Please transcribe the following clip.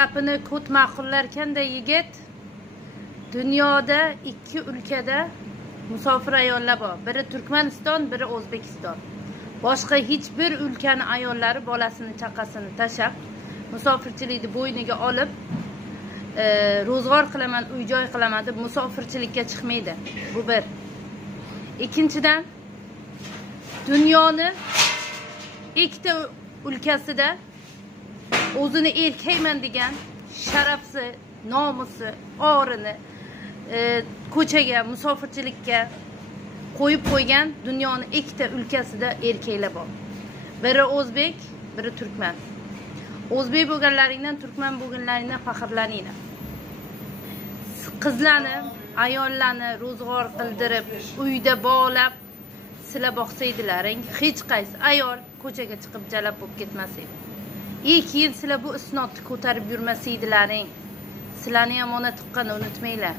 gapini ko't ma'qullarkanda yigit, dunyoda ikki ülkede musofir ayollar bor. Biri Turkmaniston, biri O'zbekiston. Boshqa hiçbir ülkenin ayollari bolasini, chaqasini tashab, musofirchilikni bo'yniga olib, ro'zg'or qilaman, uy-joy qilaman deb musofirchilikka chiqmaydi. Bu bir. Ikkinchidan, dunyoni ikkita ülkesida o'zini erkakman degan sharafsi, nomusi, orini ko'chaga, musofirchilikka qo'yib qo'ygan dunyoning ikkita ülkesida erkaklar bor. Biri O'zbek, biri Turkman. O'zbek bo'lganlaringdan, Turkman bo'lganlaringdan faxrlaninglar. Qizlarni, ayollarni ro'zg'or qildirib, uyda bog'lab, sila boqsaydilaring, hech qaysi ayol ko'chaga chiqib jalab bo'lib ketmasaydi. Keyin sizlar bu isnodni ko'tarib yurmasaydilaring. Sizlarni ham ona tuqqanini unutmanglar.